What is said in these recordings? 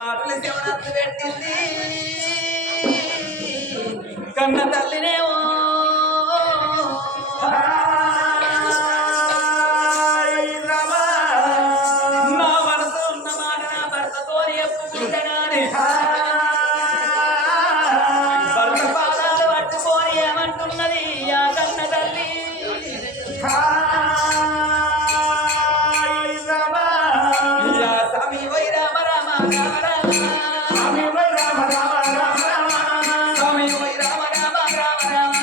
శివరాత్రి పెట్టింది కన్న తల్లినేమో నా మనసు ఉన్న మాట నా భర్తతో చెప్పుకుంటానని భర్త పాదాలు పట్టుకొని ఏమంటున్నది ఆ కన్న తల్లి స్వామి వై రామ రామ రామ రామ స్వామి వై రామ రామ రామ రామ స్వామి వై రామ రామ రామ రామ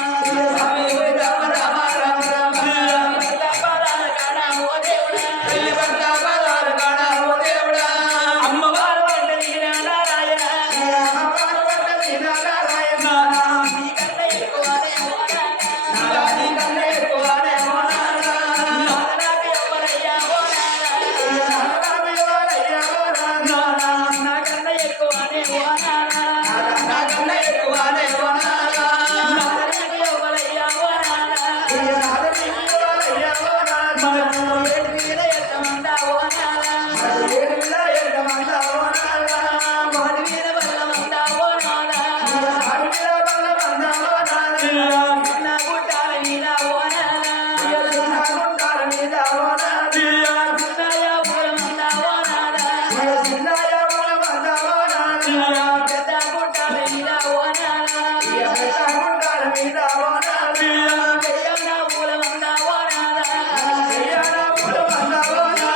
స్వామి వై రామ రామ రామ రామ భర్త పాదాల కాడ ఓ దేవుడా భర్త పాదాల కాడ ఓ దేవుడా అమ్మవారు వంటని నారాయణ అమ్మవారు వంటని నారాయణ నీ కన్న ఎక్కువనే ఓనా నీ కన్న ఎక్కువనే ఓనా నాదనాకి ఎవరయ్యా ఓనా నాదనాకి ఎవరయ్యా ఓనా నా కన్న ఎక్కువనే ఓనా నా కన్న ఎక్కువనే ఓనా నాదనాకి ఎవరయ్యా ఓనా నాదనాకి ఎవరయ్యా ఓనా ఏడు మీద ఎట్టమందా ఓనా ఏడు మీద ఎట్టమందా ఓనా వాడి మీద బల్లమందా ఓనా వాడి మీద బల్లమందా ఓనా చిన్న గుట్టాల మీద ఓనా చిన్న గుట్టాల మీద ఓనా చిన్నయ ఊరమందా ఓనా చిన్నయ ఊరమందా ఓనా పెద్ద గుట్టాల మీద ఓనా పెద్ద గుట్టాల మీద ఓనా పెయ్యన్న ఊరమందా ఓనా పెయ్యన్న ఊరమందా ఓనా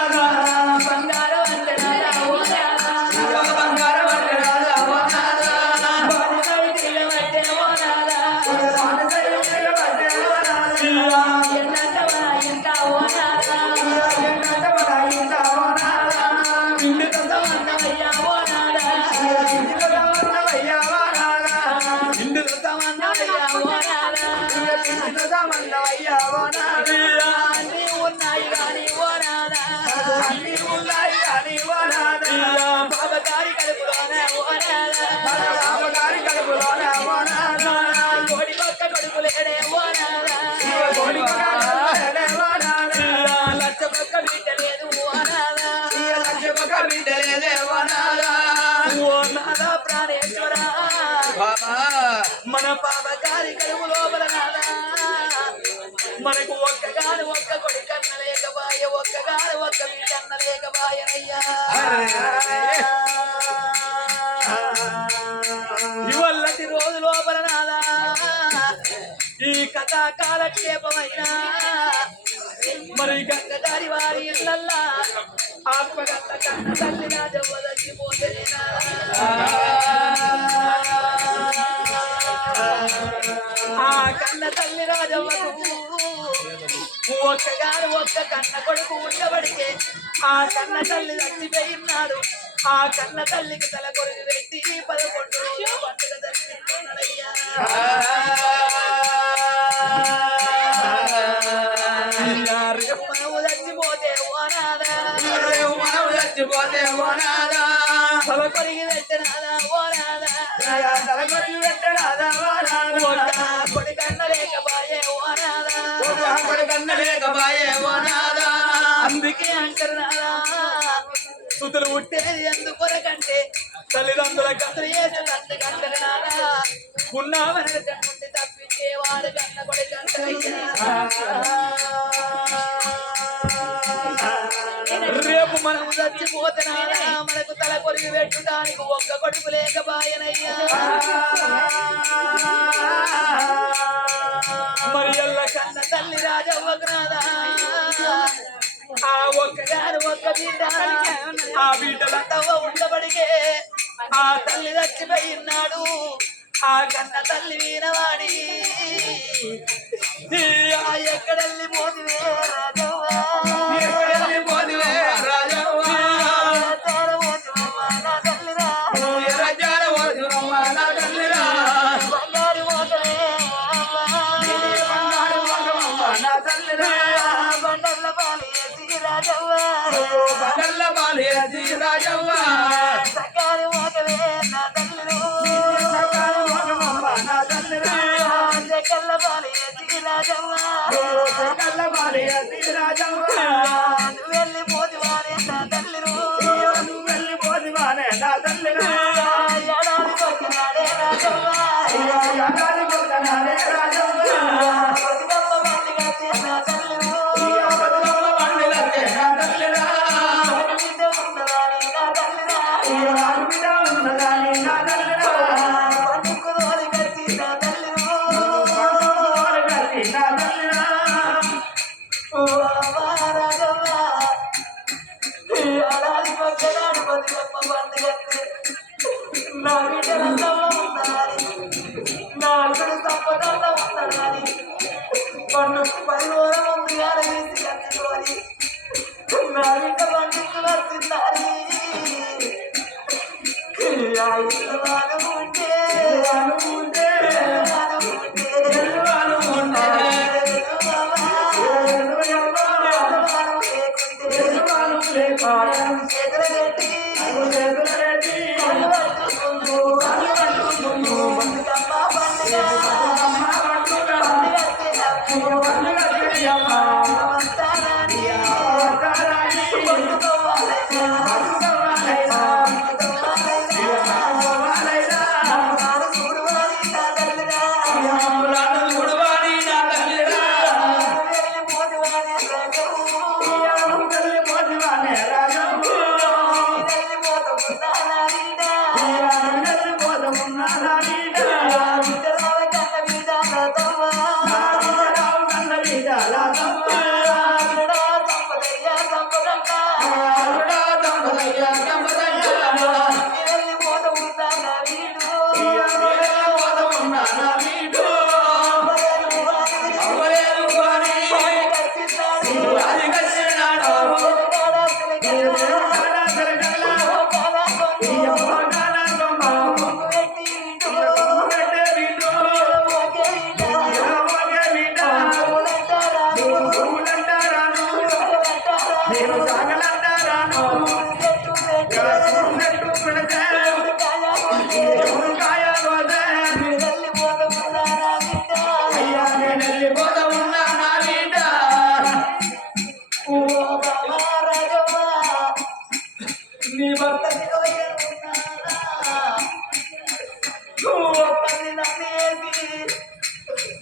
బంగారం అంటే నాదా ఓనా బంగారం అంటే నాదా ఓనా బాణసై తీయమంటే ఓనా బాణసై తీయమంటే ఓనా ఎన్నంటవనా ఇంత ఓనా ఎన్నంటవనా ఇంత ఓనా ఇందుకు సంబంధమయ్యా ఓనా ఇందుకు సంబంధమయ్యా ఓనా ఇందుకు సంబంధమయ్యా ఓనా ఇందుకు సంబంధమయ్యా ఓనా అన్నీ ఉన్నాయి కానీ ఓనా అన్నీ ఉన్నాయి కానీ ఓనా బాబగారి కడుపులోనే ఓనా బాబగారి కడుపులోనే ఓనా కోడి పక్క కొడుకులేడే ఓనా కోడి పక్క కొడుకులేడే ఓనా లక్ష పక్క బిడ్డలేదు ఓనా లక్ష పక్క బిడ్డలేదే ఓనా ఓ నాదా ప్రాణేశ్వర మన బాబగారి కడుపు లోపల నాదా మనకు ఒక్కగాని ఒక్క కొడుకన్న లేకబాయ ఒక్కగాని ఒక్క బిడ్డన్న లేకబాయనయ్యా ఇవల్లటి రోజు లోపల నాదా ఈ కథా కాలక్షేపమైనా మరి గంగదారి వారి ఇళ్ళల్లా ఆత్మగల్ల కన్న తల్లి రాజవ్వ తగ్గిపోతేనా ఆ కన్న తల్లి రాజవ్వకు ఒక్కగాని ఒక్క కన్న కొడుకు ఉండబడికే ఆ కన్న తల్లి చచ్చిపోయినాడు ఆ కన్న తల్లికి తల కొడుకు పెట్టి 11 రోజుల పండుగ జరిపించుకున్నాడయ్యా రేపు మనము చచ్చిపోతే ఓనాదా రేపు మనము చచ్చిపోతే ఓనాదా తల కొరిగి పెట్టనాదా ఓనాదా తల కొరిగి పెట్టనాదా ఓనాదా కొడుకన్న లేకబాయే ఓనాదా కొడుకన్న లేకబాయే ఓనాదా అందుకే అంటారు నాదా సుతులు పుట్టేది ఎందుకొరకంటే తల్లిదండ్రుల కందరు చేసే తండ్రి కంటారు నాదా ఉన్నామని నుండి తప్పించేవాడు కన్న కొడుకంటారయ్యా రేపు మనము చచ్చిపోతున్నారా మనకు తల కొరిగి పెట్టడానికి ఒక్క కొడుకు లేకబాయనయ్యా మరి ఎల్ల కన్న తల్లి రాజవ్వకు నాదా ఆ ఒక్కగారు ఒక్క బిడ్డ ఆ బిడ్డలంతవ్వ ఉండబడికే ఆ తల్లి చచ్చిపోయినాడు ఆ కన్న తల్లి వీనవాడి ఎక్కడెళ్ళి పోతివే రాజవ్వ ఎక్కడెళ్ళి పోతివే రాజవ్వ నా తల్లిరా నా తల్లిరా బంగారు పోతవే నా తల్లిరా బండల్ల పాలు వేసి రాజవ్వ బండల్ల పాలు వేసి రాజవ్వ సకారు పోతవే నా తల్లిరు సకారు పోతవమ్మ నా తల్లిరా కల్ల పాలు వేసి రాజవ్వ కల్ల పాలు వేసి రాజవ్వ వెళ్ళిపోతివానే నా తల్లిరు వెళ్ళిపోతివానే నా తల్లి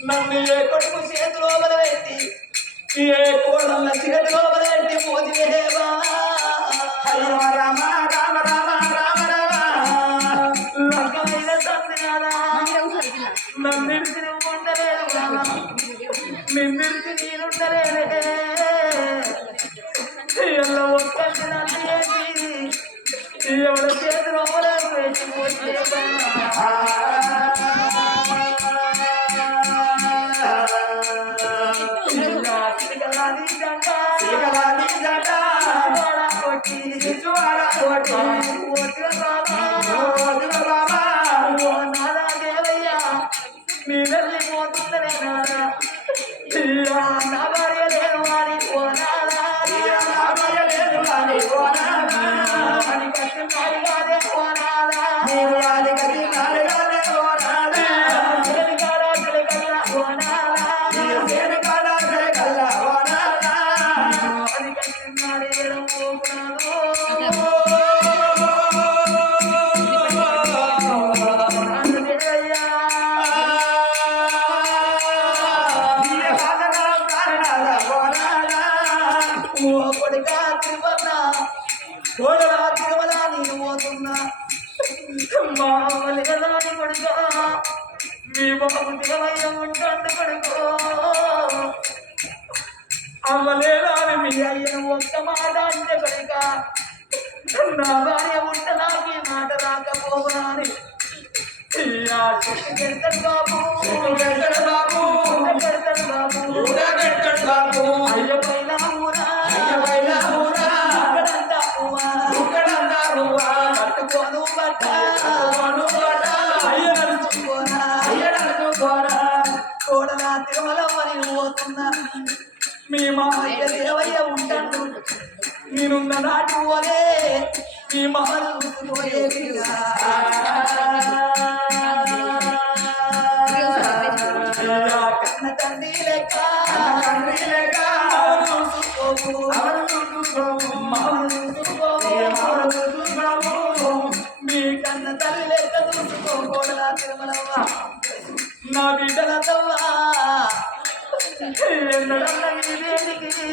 నన్ను ఏ కొడుకు చేతిలో పెట్టి ఏ కోడల చేతిలో పెట్టి మోదివేవా అయ్యో రామ రామ రామ రామ రామ లగ్గమైన సంధ్యానా నన్నిడిచి నువ్వు ఉండలేడు నిన్నిడిచి నేనుండలేదే ఎలా ఒక్కటి నన్ను ఏంటి ఎవడ చేతిలో పెట్టి మోదివేవా మీ వెళ్ళిపోతుందనే నాదా నా భార్య లేదు వాడి పోనాదా అని కట్టి మాడిగానే పోనాదా అది కట్టి మాడి మామూలు కదాని కొడుకో మీ బాబు దేవయ్య ఉంటాడు కొడుకో అమ్మలేదాని మీ అయ్యను ఒక్క మాట అంటే కొడుక నా భార్య ఉంట నాకు ఈ మాట రాకపోవనాని పెడతాడు బాబు పెడతాడు బాబు పెడతాడు బాబు అయ్య పైన ఊరా పట్టుకోను బట్ట కోడల తిరుమలమ్మని పోతున్నా మీ మామయ్య దేవయ్య ఉంటాడు నేనున్న నాటి పోలే మీ మహలు చూసుకోలే కన్న తండ్రి లెక్క మీ తల్లి లెక్క చూసుకో కోడలా తిరుమలవ్వ నా బిడ్డలతవ్వా ఎన్నడన్నా నీ వేడికి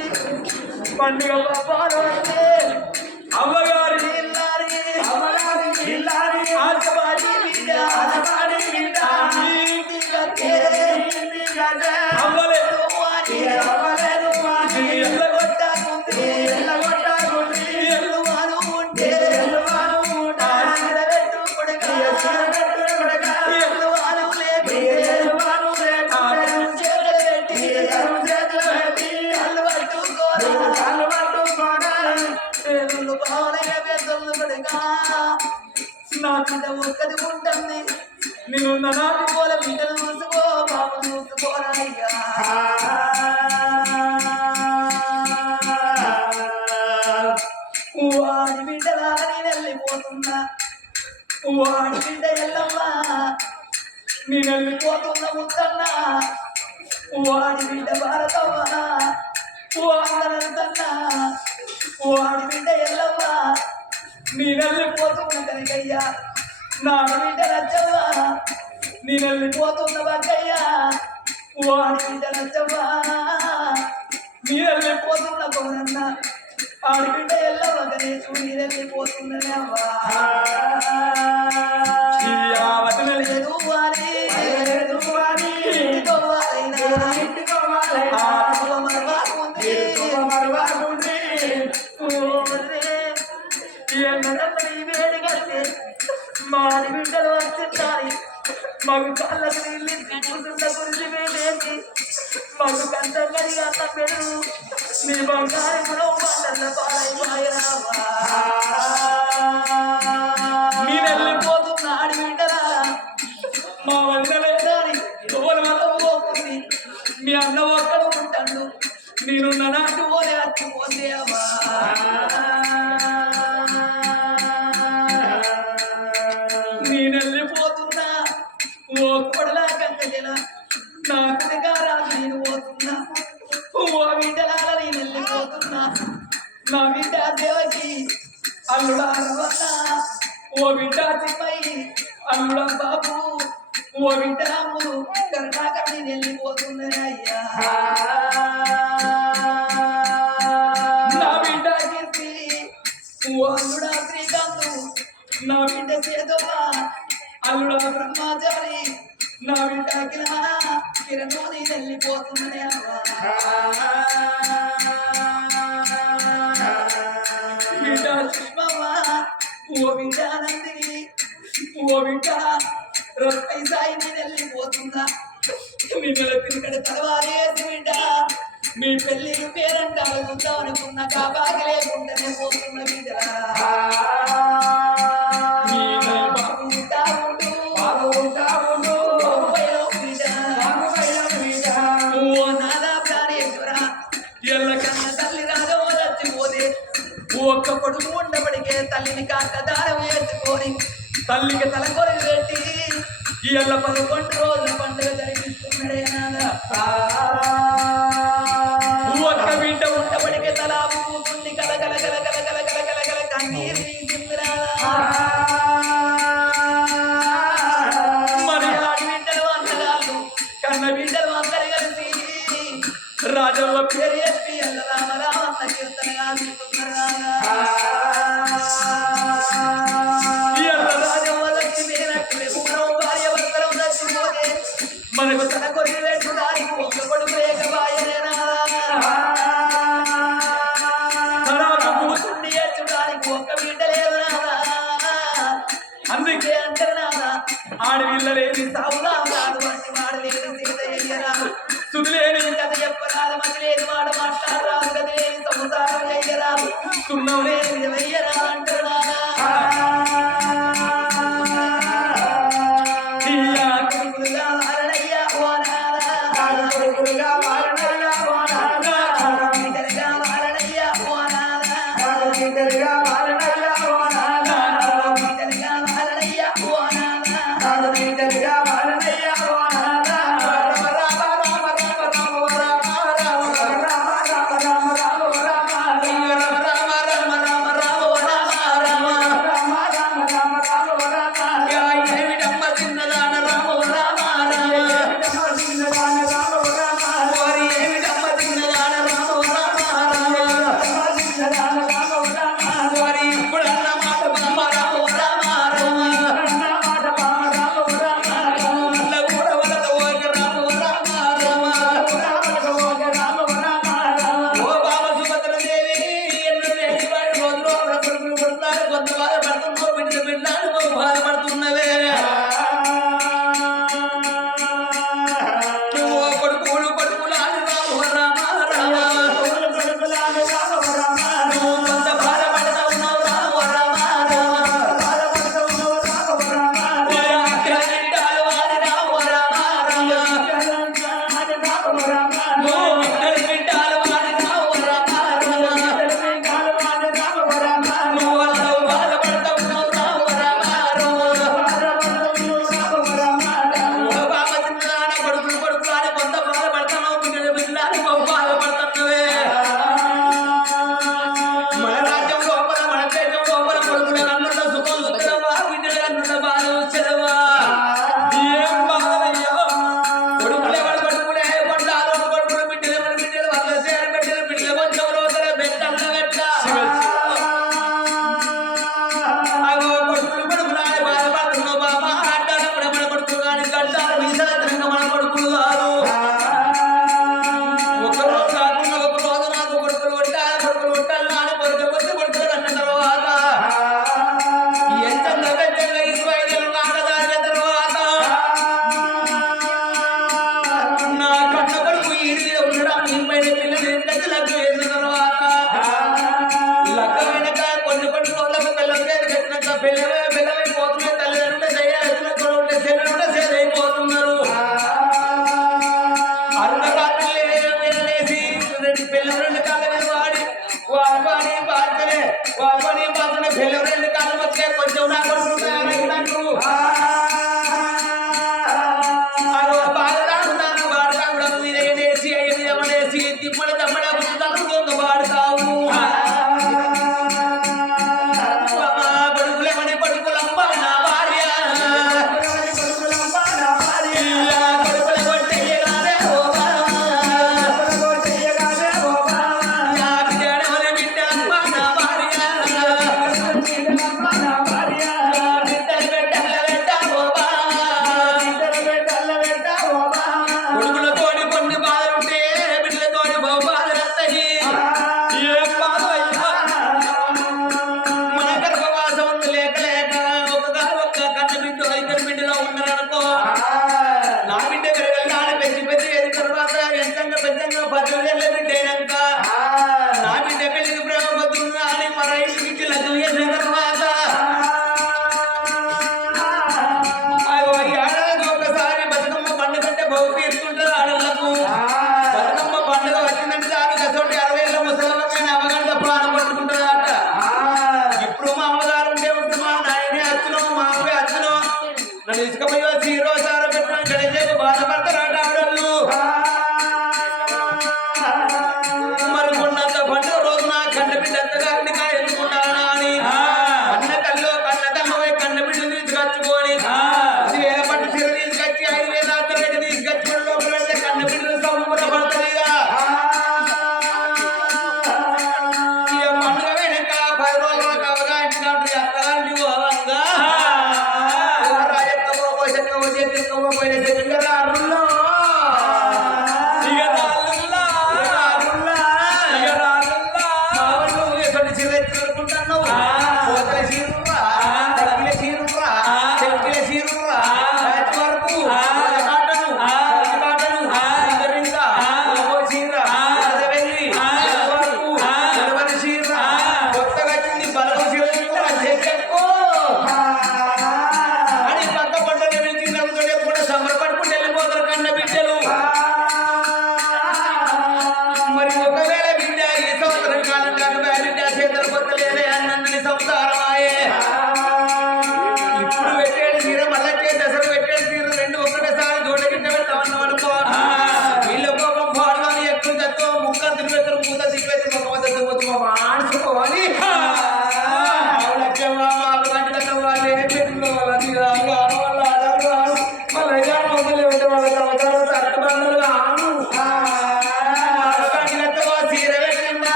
పండుగ పాపాలు అయితే అమ్మగారి ఇల్లారి ఆశపాడి బిడ్డ అవ్వలేదు అని ఎల్లగొట్టాకుంది ఎల్లువాను ఉంటే ఎల్లబెట్టు కొడుకా ఎల్లువాను లేకుంటే చేతులు పెట్టి కళ్ళు పట్టుకోరా పేరులు బావనయ్య పెద్దలు కొడుకా నా బిడ్డ ఒక్కది ఉంటుంది నేను నాటి పోల బిడ్డలు చూసుకో బాబు చూసుకోరా అయ్యా వాడి బిడ్డలాలని వెళ్ళిపోతున్నా వాడి బిడ్డ ఎల్లమ్మా నేను వెళ్ళిపోతున్నా ముత్తన్నా వాడి బిడ్డ భారతమ్మా వాడనన్నా వాడి బిడ్డ ఎల్లమ్మా నేను వెళ్ళిపోతున్నా కనుకయ్యా నా బిడ్డ నచ్చవ్వా నేను వెళ్ళిపోతున్న బక్కయ్యా వాడి బిడ్డ నచ్చవ్వా నేను వెళ్ళిపోతున్న పవనన్న ఆడిబిడ్డ ఎల్లవ్వ గణేశు నేను వెళ్ళిపోతున్ననే అవ్వా లేదు వారి వేడి కడితే మాడి బిడ్డలు వచ్చిందాయి మగు కళ్ళకు నీళ్ళించి కూర్చుంట గురించి మేమేసి మగు కంటంగడి అన్న పెడు నీ బంగారంలో మండల పాలైపోయావా నేను వెళ్ళిపోతున్న ఆడి బిడ్డరా మా వందలే దాని ఎవరి వల్ల పోతుంది మీ అన్న ఒక్కడు ఉంటాడు నేనున్న నాటు పోలే వచ్చిపోతేవా నేను వెళ్ళిపోతున్నా ఓ కొడలా కంకజల నాకు రాజు నేను పోతున్నా ఓ బిడ్డలాల నేను వెళ్ళిపోతున్నా నా బిడ్డ దేవకి అల్లుడా రవణ ఓ బిడ్డ చిమ్మయ్యి అల్లుడా బాబు ఓ బిడ్డ రాముడు కర్ణాక నేను వెళ్ళిపోతున్నా అయ్యా నా బిడ్డ కీర్తి ఓ అల్లుడా శ్రీకాంతు నా బిడ్డ చేదోవా అల్లుడా బ్రహ్మచారి నా బిడ్డ కిరణో నేను వెళ్ళిపోతున్నా బిడ్డ సుష్మవ్వ ఓ బిడ్డ నందిని ఓ బిడ్డ రొట్టై సాయి నేను వెళ్ళిపోతున్నా మిమ్మల్ని పిల్లకడ తలవారేసి బిడ్డ మీ పెళ్లి పేరంటారు ఉందాం అనుకున్న కాబాకి లేకుండానే పోతున్న బిడ్డ ఒక్క కొడుకు ఉండబడికే తల్లిని కాక దారం వేసుకొని తల్లికి తలకొరి పెట్టి ఇళ్ళ 11 రోజుల పండుగ జరిగిస్తున్నాడే ఒక్క బిడ్డ ఉండబడికే తలా పూతుంది కలగల కలగల కలగల కలగల కన్నీరు మరి ఆడి బిడ్డలు అన్నగాళ్ళు కన్న బిడ్డలు అందరు కలిసి రాజవ్వ పేరు చెప్పి అల్ల రామ రామన్న కీర్తనగా మనకు తన కొన్ని వేసుడానికి ఒక్క కొడుకు లేకపాయనేనా కూర్చుండి ఏడ్చడానికి ఒక్క బిడ్డ లేదు నాదా అందుకే అంటారు నాదా ఆడవిల్లలేని సాగులా రాదు వంటి వాడలేని సీత ఎయ్యరాదు సుదులేని కథ చెప్పరాదు మతి లేని మాట మాట్లాడరాదు గది లేని సంసారం ఎయ్యరాదు సున్నం లేని వెయ్యరా అంటారు నాదా బాధపడుతున్నవే నువ్వు కొడుకులు కొడుకులాలు రావు రామ రామ నువ్వు కొంత బాధపడతా ఉన్నావు రావు రామ బిడ్డలు వాడి రావు రామ నువ్వు బిడ్డలు వాడి రావు రామ నువ్వు వాళ్ళవు బాధపడతా ఉన్నావు రావు రామ బాబా చిన్న కొడుకులు కొడుకులాని కొంత బాధపడతావు బిడ్డలు బిడ్డలాని బాధపడుతున్నవే మన రాజ్యం లోపల మన దేశం లోపల కొడుకుల కన్నుల సుఖం చూస్తున్నావా బిడ్డల కన్నుల బాధ వచ్చేదవా ఏం బాధయ్యా కొడుకులు ఎవరు కొడుకులే కొండాలు కొడుకులు బిడ్డలు ఎవరు బిడ్డలు వాళ్ళ సేరు బిడ్డలు బిడ్డలు కొంచెం లోపల బెట్టన్న బెట్ట అగో కొడుకులు కొడుకులాని బాధపడుతున్నావు బాబా అడ్డాలు కూడా మన కొడుకులు కానీ గడ్డాలు మిగతా మన కొడుకులు కాదు ఒకరోజు కాకుండా ఒక రోజు నాకు కొడుకులు కొట్టాలి నాన్న కొడుకులు అన్న తర్వాత ఎంత పెద్దగా 25 ఏళ్ళు నాటదారిన తర్వాత నా కన్న కొడుకు ఈడి ఉండడం ఇంపైన పిల్లలు ఎందుకంటే లగ్గు వేసిన తర్వాత లగ్గ వెనక కొన్ని రోజులకు పిల్లల మీద కట్టినాక పిల్లమైపోతున్నాయి తల్లిదండ్రులు చేయాల్సిన కొడుకుంటే సెల్లుంటే సేదైపోతున్నారు అర్ధరాత్రి లేసి పిల్లలు 2 కాళ్ళ మీద వాడి వాపని బాధనే పిల్లలు 2 కాళ్ళు వచ్చే కొంచెం నా కొడుకు బాధలాడుతాను వాడతా కూడా మీరేసి అయ్యేసి తిప్పలు తప్పడా దొంగ వాడతావు కొడుకులేమని కొడుకులమ్మ నా భార్య కొడుకుల కొట్టేయగానే ఓ నా బిడ్డవని బిడ్డమ్మ నా భార్య బిడ్డలు పెట్ట ఓ కొడుకులతోని కొన్ని బాధలుంటే బిడ్డలతోని బహు బాధలు వస్తాయి ఏం బాధ అయ్యా మన గర్భవాసం లేక ఒక్క కన్న బిడ్డ 2 బిడ్డలో ఉన్నారనుకో నా బిడ్డ పెరగలి పెంచి ఎది తర్వాత ఎంతంగా పెద్దంగా 10 ఏళ్ళ బిడ్డ అయినాక నా బిడ్డ పెళ్లికి ప్రేమ పొద్దున్నా అని మన ఇంటికి లగ్గు చేసిన తర్వాత ఏడాదికి ఒకసారి బతుకమ్మ పండుగ అంటే బహు తీర్చుకుంటారు ఆడలకు బతుకమ్మ పండుగ వచ్చిందంటే చాలు కసోటి 60 ఏళ్ళ ముసలమ్మకైనా అవగాహన ప్రాణం పట్టుకుంటుందట ఇప్పుడు మా అమ్మగారు ఉంటే ఉంటే మా నాయనే వచ్చినావు మా అమ్మే వచ్చినావు నన్ను ఇసుకపోయి వచ్చి ఈరోజు పెట్టిన గడిచేపు బాధపడతారట ఆడళ్ళు మరి కొన్నంత పండుగ రోజు నా కన్న బిడ్డ ఎంతగారిని ఎన్నుకుంటానా అని కన్న తల్లి కన్న బిడ్డను తీసుకొచ్చుకొని 10,000 పట్టు చీర తీసుకొచ్చి 5,000 అద్దరికి తీసుకొచ్చి లోపల పెడితే కన్న బిడ్డలు సంబరపడతాయిగా ఇక పండుగ వెనక 10 రోజులకు అవగాహన అత్తగాంటి పోవంగా రాజక్కమ్మ పోషక్కమ్మ చేతిక్కమ్మ పోయిన చెట్టుగా రాళ్ళుల్లో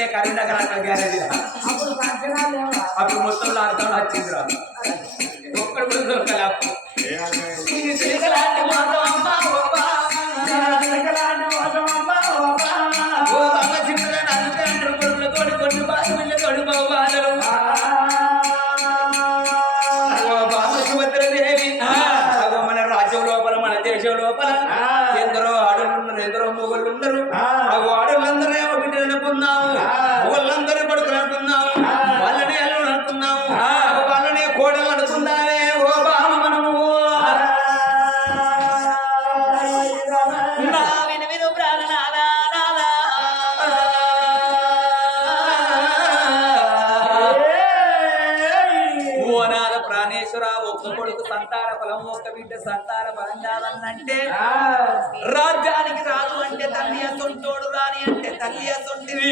నేనే కరీంనగర్ అట్లా గ్యారేజ్ అప్పుడు పంచనాలు లేవా? అప్పుడు మొత్తం లాక్డౌన్ వచ్చింది రా ఒక్కడు కూడా దొరకలే అప్పుడు. ఈ చిలకలాంటి మోసం అమ్మ ఓ చిలకలాంటి మోసం అమ్మ ఓ ఓ బామ్మ చిన్నగా నన్ను అంటారు కొడుకులతోటి కొట్టు బాసు పిల్లతోటి బాబాలు ఓ బామ్మ సుభద్రదేవి అగో మన రాజ్యం లోపల మన దేశం లోపల ఎందరో ఆడలు ఉన్నారు ఎందరో మొగళ్ళు ఉన్నారు అగో ఆడలందరూ ఏమో బిడ్డలు అనుకున్నాము మొగళ్ళందరూ కొడుకులు అనుకున్నాము వాళ్ళని అల్లుడు అనుకున్నాము వాళ్ళని కోడలు అనుకున్నామే ఓ బామ్మ మనము నా విను విను ప్రాణనాదా ఓ నాద ప్రాణేశ్వర ఒక్క కొడుకు సంతాన ఫలం ఒక్క బిడ్డ సంతాన ఫలం కాదన్నంటే రాజ్యానికి రాదు అంటే తల్లి అసొంటోడు రాని అంటే తల్లి అసొంటివి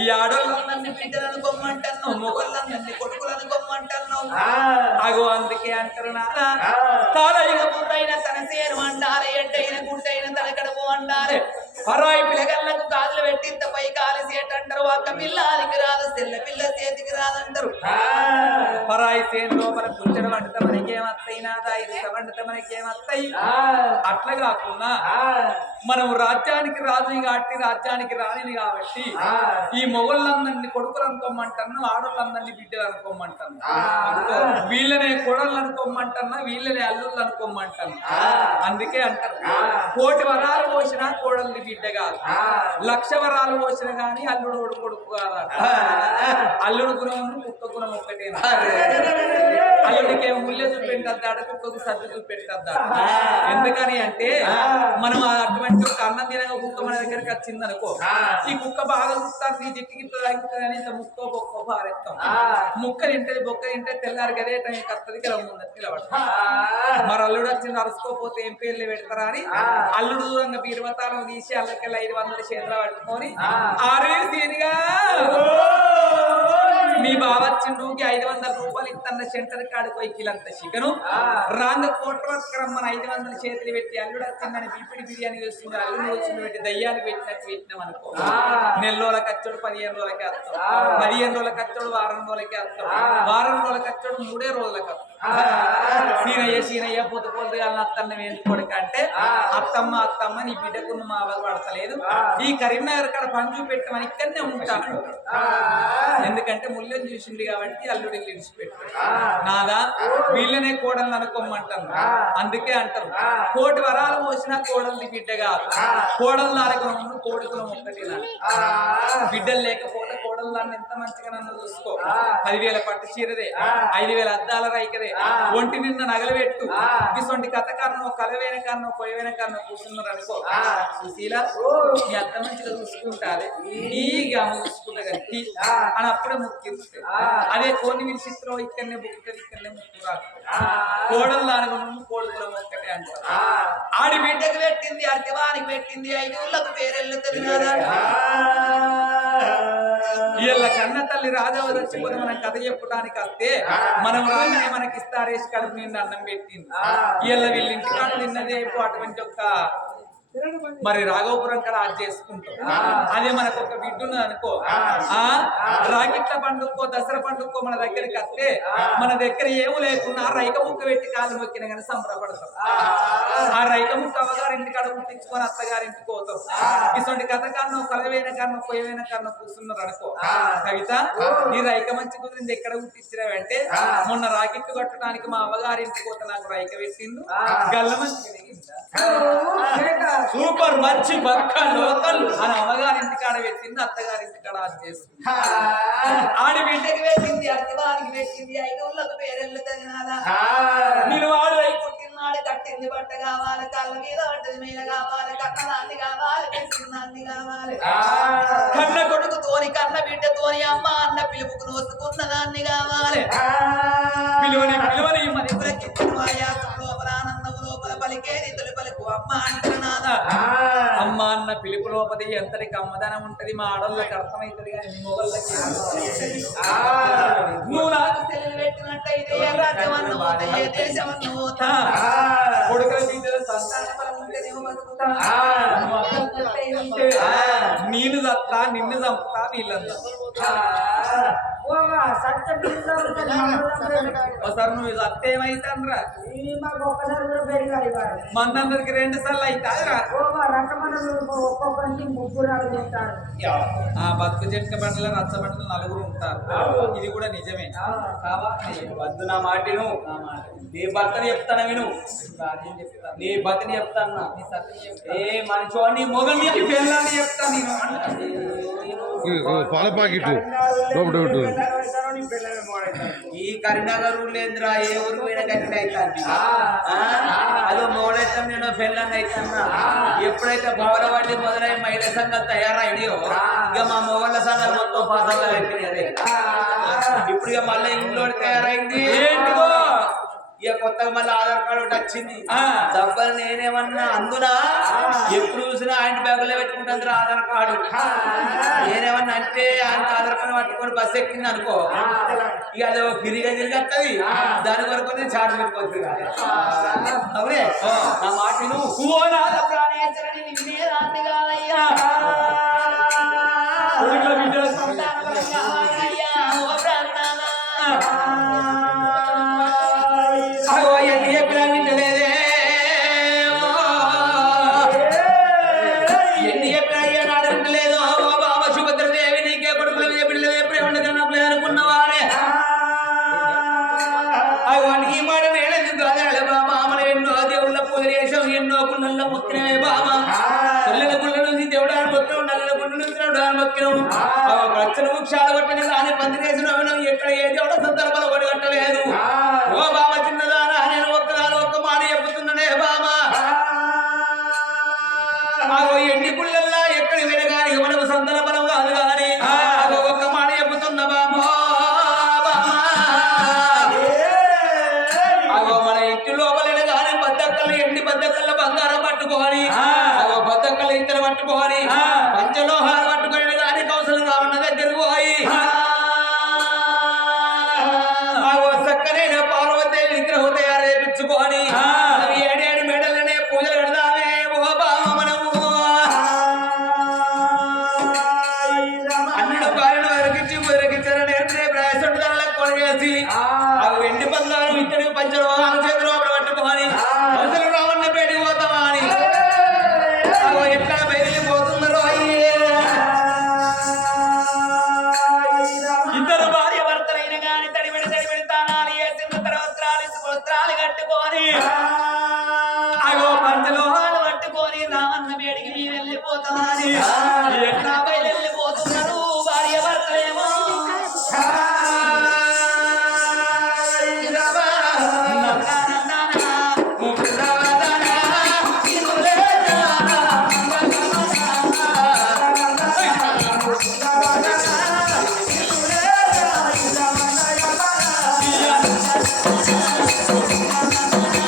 ఈ ఆడోళ్ళందరినీ బిడ్డలను కొమ్మంటాను మొగోళ్ళందరినీ కొడుకులను కొమ్మంటాను అగో అందుకే అంటారు నాదా తాళైన పుర్రైన తన సేరు అండాలి ఎడ్డైన గుడ్డైన తన కడుపు అండాలి పరాయి పిల్లగళ్ళకు గాజులు పెట్టి ఇంత పై కాలి సేట అంటారు ఒక్క పిల్లానికి రాదు తెల్ల పిల్ల చేతికి రాదంటారు పరాయి సేను లోపల పుచ్చడం వండితే మనకేమత్తాయి నాదా ఇది వండితే మనకేమత్తాయి అట్లా కాకుండా మనం రాజ్యానికి రాజు కాబట్టి రాజ్యానికి రానిది కాబట్టి ఈ మొగళ్ళందరినీ కొడుకులు అనుకోమంటాను ఆడోళ్ళందరినీ బిడ్డలు అనుకోమంటాను వీళ్ళనే కోడళ్ళు అనుకోమంటాను వీళ్ళనే అల్లుళ్ళు అనుకోమంటాను అందుకే అంటారు కోటి వరాలు పోసినా కోడల్ని బిడ్డ కాదు లక్ష వరాలు పోసిన గాని అల్లుడు కొడుకు కాదు అల్లుడు గుణం కుక్క గుణం ఒక్కటేనా అల్లుడికి ముళ్ళ చూపెట్టద్దాడ కుక్కకు సద్దు చూపెట్టద్దా ఎందుకని అంటే మనం అటువంటి ఒక అన్నం తినగా కుక్క మన దగ్గరికి వచ్చింది అనుకో ఈ కుక్క బాగా చూస్తాను నీ జిట్టి గిట్ల తాగుతుందని ఇంత ముక్కో బొక్కో పారేస్తాం ముక్క తింటది బొక్క తింటే తెల్లారి గదే టైం కత్తది నిలబడతాం మరి అల్లుడు వచ్చింది అరుసుకోపోతే ఏం పేర్లు పెడతారా అని అల్లుడు దూరంగా బీరువతారం తీసి అల్లకెళ్ళి 500 చేతులు పట్టుకొని ఆరే సీనిగా మీ బావచ్చిండుకి 500 రూపాయలు ఇత్తన్న సెంటర్ కాడికి పోయి కిలంత చికెను రాంగ కోట్ల మన 500 చేతులు పెట్టి అల్లుడు వచ్చిందని బీపిడి బిర్యానీ వేస్తుంది అల్లుడు వచ్చింది పెట్టి దయ్యానికి పెట్టినట్టు పెట్టినాం అనుకో నెల రోజుల ఖర్చుడు 15 రోజులకే వస్తాం 15 రోజుల ఖర్చుడు వారం రోజులకే వస్తాం వారం రోజుల ఖర్చుడు 3 రోజులకు వస్తాం సీనయ్య పొద్దుగా అత్తన్న వేసుకోడిక అంటే అత్తమ్మ నీ బిడ్డకు మా పడతలేదు ఈ కరీంనగర్ కాడ పని చూపెట్టమని ఇక్కడనే ఉంటాను ఎందుకంటే ముళ్ళని చూసింది కాబట్టి అల్లుడి విడిచిపెట్టాడు నాదా వీళ్ళనే కోడల్ని అనుకోమంటాను అందుకే అంటారు కోటి వరాలు పోసినా కోడల్ని బిడ్డ కాదు కోడలు నాలుగు కోడుకులం ఒక్కటి బిడ్డలు లేకపోతే కోడలు నన్ను ఎంత మంచిగా నన్ను చూసుకో 10,000 పట్టు చీరదే 5,000 అద్దాల రైకదే ఒంటి నిన్న నగలబెట్టు ఇటువంటి కథ కారణం కలవేన కారణం కొయ్యవేన కారణం కూర్చున్నారు అనుకో సుశీల మీ అత్త మంచిగా చూసుకుంటారు ఈగా చూసుకుంటా కానీ అని అప్పుడే ముక్కిస్తే అదే కొన్ని విచిత్రం ఇక్కడనే బుక్కుతుంది ఇక్కడనే ముక్కు రాదు కోడలు దాని కోడుకులం ఒక్కటే అంటారు ఆడి బిడ్డకు పెట్టింది అర్ధవానికి పెట్టింది 5 ఊళ్ళకు పేరెళ్ళుతుంది వీళ్ళ కన్న తల్లి రాజావ చచ్చిపోతే మనం కథ చెప్పడానికి వస్తే మనం రాగానే మనకి ఇస్తారేసి కడుపు నిండి అన్నం పెట్టింది వీళ్ళ వీళ్ళ ఇంటికాడ తిన్నదే అటువంటి ఒక మరి రాఘవపురం కాడ అది చేసుకుంటాం అదే మనకు ఒక బిడ్డ ఉన్నది అనుకో రాగిట్ల పండుగకో దసరా పండుగకో మన దగ్గరికి వస్తే మన దగ్గర ఏమీ లేకున్నా రైక ముక్క పెట్టి కాలు మొక్కిన కానీ సంబరపడతాం ఆ రైక ముక్క అవ్వగారింటి కాడ ముట్టించుకొని అత్తగారింటికి పోతాం ఇటువంటి కథ కన్నా కలవేన కన్నా పొయ్యవేన కన్నా కూర్చున్నారు అనుకో కవిత నీ రైక మంచి కుదిరింది ఎక్కడ ముట్టించినావంటే మొన్న రాకెట్టు కట్టడానికి మా అవ్వగారింటికి పోతే నాకు రైక పెట్టిండు గల్ల మంచి సూపర్ మంచి బక్క లోకల్ అని అమ్మగారింటి కాడ పెట్టింది అత్తగారింటి కాడ అది చేస్తుంది ఆడి బిడ్డకి పెట్టింది అత్తగారికి పెట్టింది 5 ఊళ్ళకు పేరెళ్ళు తగినాదా నేను వాడు అయి పుట్టినాడు కట్టింది బట్ట కావాలి కళ్ళ మీద పడ్డది మీద కావాలి కన్నదాన్ని కావాలి పెట్టిందాన్ని కావాలి కన్న కొడుకు తోని కన్న బిడ్డ తోని అమ్మ అన్న పిలుపుకు నోసుకున్న దాన్ని కావాలి పిలువని మరి లోపల ఆనందం లోపల పలికేది తొలిపలకు అమ్మ అంటున్నాదా అమ్మ అన్న పిలుపు లోపది ఎంతటికి అమ్మదనం ఉంటది మా ఆడళ్ళకి అర్థమైతుంది కానీ మొగళ్ళకి నువ్వు నాకు తెలివి పెట్టినట్టయితే ఏ రాజ్యమన్న పోతా ఏ దేశమన్న పోతా కొడుకుల బిడ్డల సంతాన బలం ఉంటేనేమో బతుకుతా నీళ్ళు చస్తా నిన్ను చంపుతా వీళ్ళంతా సత్యం ఒకసారి నువ్వు చస్తే ఏమైతుందిరా మాకు ఒక్కసారి కూడా పెరిగాలి వారు మందందరికి 2 సార్లు అవుతాదిరా రకమనులు ఒక్కొక్కరికి 3 రాళ్ళు చెప్తారు ఆ బతుకు చెట్ల బండ్ల రచ్చ బండ్లు 4 ఉంటారు ఇది కూడా నిజమే వద్దు నా మాటను నీ భర్తని చెప్తాను విను నీ భర్తని చెప్తాను ఏ మనిషి మొగని పిల్లని చెప్తాను పాల ప్యాకెట్ ఈ కరీంనగర్ ఊర్లేంద్రా ఏ ఊరు పోయినా గట్టి అవుతాను అదో మొగడైతాను నేను పెళ్ళని అవుతాను ఎప్పుడైతే భవన వాటి మొదలై మహిళా సంఘాలు తయారైనయో ఇక మా మొగళ్ళ సంఘాలు మొత్తం పాసంగా అయిపోయినాయి ఇప్పుడు ఇక మళ్ళీ ఇంట్లో తయారైంది ఏంటిగో ఇక కొత్తగా మళ్ళీ ఆధార్ కార్డు ఒకటి వచ్చింది డబ్బలు నేనేమన్నా అందునా ఎప్పుడు చూసినా ఆయన బ్యాగులో పెట్టుకుంటుంది ఆధార్ కార్డు నేనేమన్నా అంటే ఆయన ఆధార్ కార్డు పట్టుకొని బస్సు ఎక్కింది అనుకో ఇక అది తిరిగి వస్తుంది దాని వరకు చార్జ్ పెట్టుకోవచ్చు అవునే నా మాట ఎన్నో గుళ్ళ మొక్కినవే బాబా తెల్లల గుళ్ళ నుంచి దేవుడాన్ని మొక్కినావు నల్లల గుళ్ళ నుంచి దేవుడాన్ని మొక్కినావు లక్షల వృక్షాలు కొట్టిన దాన్ని పందిరేసినావు ఎక్కడ ఏ దేవుడ సందర్భాలు కొడి కట్టలేదు ఓ బాబా చిన్నదానా నేను ఒక్కదాని ఒక్క మాట చెప్పుతున్నానే బాబా ఎన్ని గుళ్ళల్లా ఎక్కడ వినగాని మనకు సందర్భం కాదు కానీ ఒక్క మాట చెప్పుతున్న బాబా మన ఇంటి లోపలైన కానీ బద్దక్కల్ని ఎండి బద్దక్కల్ల బంగారం పట్టుకోని బద్దక్కల ఇద్దరు పట్టుకోని పంచలోహాలు పట్టుకొని కానీ కౌసలు రావణ దగ్గర పోయి చక్కనైన పార్వతీదేవి విగ్రహం తయారేపించుకొని ఏడేడు మెడలనే పూజలు పెడదామే ఓ బావ మనము అన్నిడు భార్యను వెరకించారని ప్రయాసం కొనేసి అవి వెండి బంగారం ఇద్దరు పంచలోహాలు చేతులు పట్టుకోని కౌసలు రావణ పేడికి పోతామా అని ఎట్లా బయలుపోతున్నారు ఇద్దరు భార్య భర్తలైన గాని తడిబెడి తానాలు వేసిన వస్త్రాలు కట్టుకొని అగో పంచలోహాలు పట్టుకొని రావన్న వేడికి వెళ్ళిపోతామని ఎట్లా బయలు